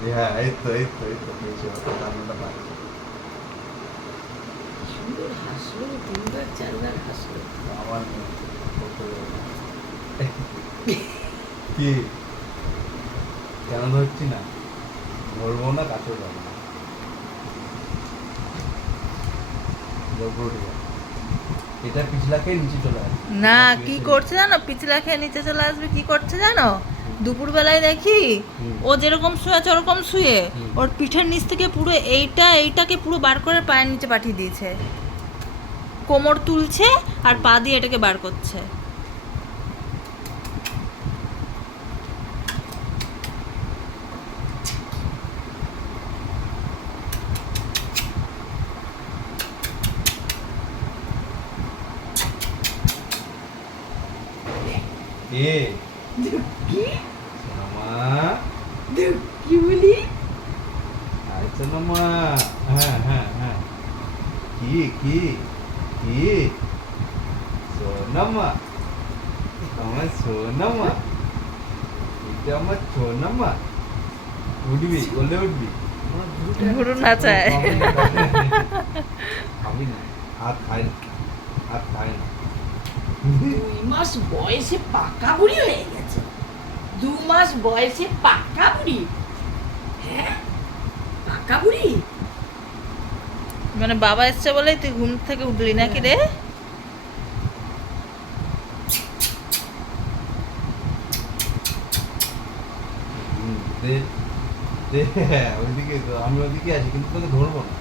হ্যাঁ, এই তো পেয়েছি, রান্নাটা পাচ্ছি। সুন্দর হাসলো, তিনবার চারবার হাসলো। আমার নেই, করতে হবে না। কি কেন ধরছি না? ধরবো না, কাছেও যাবো না। এটা পিছলা খেয়ে নিচে চলে আসবে। না, কি করছে জানো? পিছলা খেয়ে নিচে চলে আসবে, কি করছে জানো? দুপুরবেলায় দেখি ও যেরকম শুয়ে আছে ওরকম শুয়ে ওর পিঠের নিচ থেকে পুরো এইটাকে পুরো বার করে পায়ের নিচে পাঠিয়ে দিয়েছে, কোমর তুলছে আর পা দিয়ে এটাকে বার করছে। কে কি সোনামা? কি বলি? আয় সোনামা। হ্যাঁ হ্যাঁ হ্যাঁ, কি কি কি সোনামা, আমার সোনামা, এটা আমার সোনামা। উঠবি, বলে উঠবি। ভুরু নাচায়। খাবি না, হাত খাই না, হাত খাই না। 2 মাস বয়সে পাকা বুড়ি হয়ে গেছে। 2 মাস বয়সে পাকা বুড়ি। হ্যাঁ, পাকা বুড়ি। মানে বাবা এসছে বলেই তুই ঘুম থেকে উঠলি নাকি রে? দে দে, ওইদিকে তো, আমি ওইদিকে আছি কিন্তু তোকে ধরবো না।